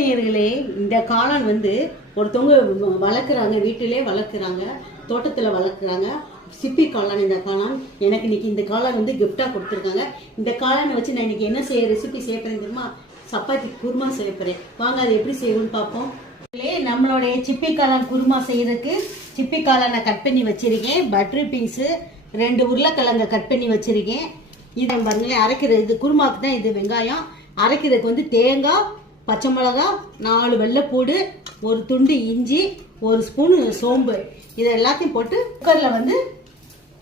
நேயர்களே, இந்த காளான் வந்து ஒருத்தவங்க வளர்க்குறாங்க, வீட்டிலே வளர்க்குறாங்க, தோட்டத்தில் வளர்க்குறாங்க. சிப்பி காளான். இந்த காளான் எனக்கு இன்னைக்கு இந்த காளான் வந்து கிஃப்டாக கொடுத்துருக்காங்க. இந்த காளானை வச்சு நான் இன்னைக்கு என்ன ரெசிபி செய்ய போறேன் தெரியுமா? சப்பாத்தி குருமா செய்ய போறேன். வாங்க அது எப்படி செய்யணும்னு பார்ப்போம். நம்மளுடைய சிப்பி காளான் குருமா செய்யறதுக்கு சிப்பி காளானை கட் பண்ணி வச்சிருக்கேன். பட்டர் பீஸு 2 உருளைக்கிழங்க கட் பண்ணி வச்சிருக்கேன். இதை பாருங்களேன், அரைக்கிறது இது குருமாவுக்கு தான். இது வெங்காயம் அரைக்கிறதுக்கு வந்து தேங்காய், பச்சை மிளகா, 4 வெள்ளைப்பூடு, 1 துண்டு இஞ்சி, 1 ஸ்பூன் சோம்பு, இதை எல்லாத்தையும் போட்டு குக்கரில் வந்து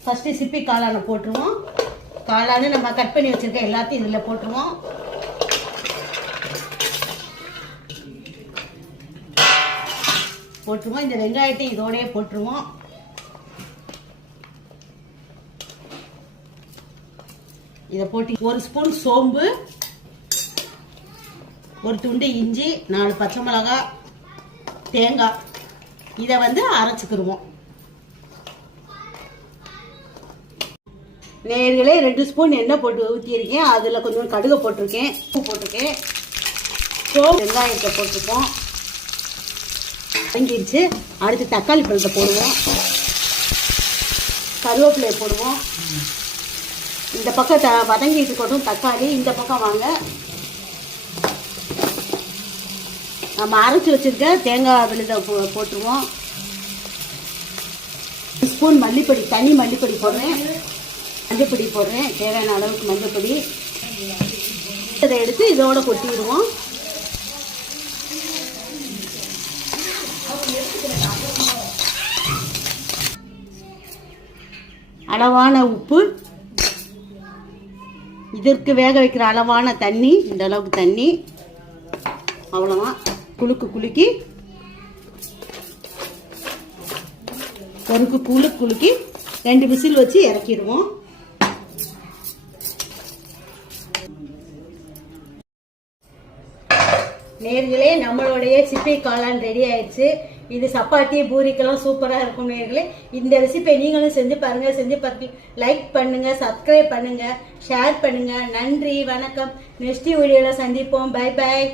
ஃபஸ்ட்டு சிப்பி காளானை போட்டுருவோம். காளானு நம்ம கட் பண்ணி வச்சுருக்க எல்லாத்தையும் இதில் போட்டுருவோம். இந்த வெங்காயத்தையும் இதோடய போட்டுருவோம். இதை போட்டு 1 ஸ்பூன் சோம்பு, 1 துண்டு இஞ்சி, 4 பச்சை மிளகா, தேங்காய், இதை வந்து அரைச்சிக்கிடுவோம். நேர்களே 2 ஸ்பூன் எண்ணெய் போட்டு ஊற்றியிருக்கேன். அதில் கொஞ்சம் கடுகு போட்டிருக்கேன், உப்பு போட்டிருக்கேன், வெங்காயத்தை போட்டிருக்கோம். வதங்கிடுச்சு. அடுத்து தக்காளி பழத்தை போடுவோம், கருவேப்பிலையை போடுவோம். இந்த பக்கம் வதங்கிட்டு இருக்கட்டும் தக்காளி. இந்த பக்கம் வாங்க, நம்ம அரைச்சி வச்சிருக்க தேங்காய் விழுதை போட்டுருவோம். 1 ஸ்பூன் மல்லிப்பொடி, தனி மல்லிப்பொடி போடுறேன். மஞ்சப்பொடி போடுறேன், தேவையான அளவுக்கு மஞ்சப்பொடி. இதை எடுத்து இதோட கொட்டிடுவோம். அளவான உப்பு, இதற்கு வேக வைக்கிற அளவான தண்ணி, இந்த அளவுக்கு தண்ணி, அவ்வளோதான். குலுக்கி குலுக்கி 2 விசில் வச்சு இறக்கிடுவோம். நேர்களே, நம்மளுடைய சிப்பி காளான் ரெடி ஆயிடுச்சு. இது சப்பாத்தி பூரிக்கெல்லாம் சூப்பராக இருக்கும். நேர்களே, இந்த ரெசிபியை நீங்களும் செஞ்சு பாருங்க. செஞ்சு பார்த்து லைக் பண்ணுங்க, சப்ஸ்கிரைப் பண்ணுங்க, ஷேர் பண்ணுங்க. நன்றி, வணக்கம். நெக்ஸ்ட் வீடியோவில் சந்திப்போம். Bye bye.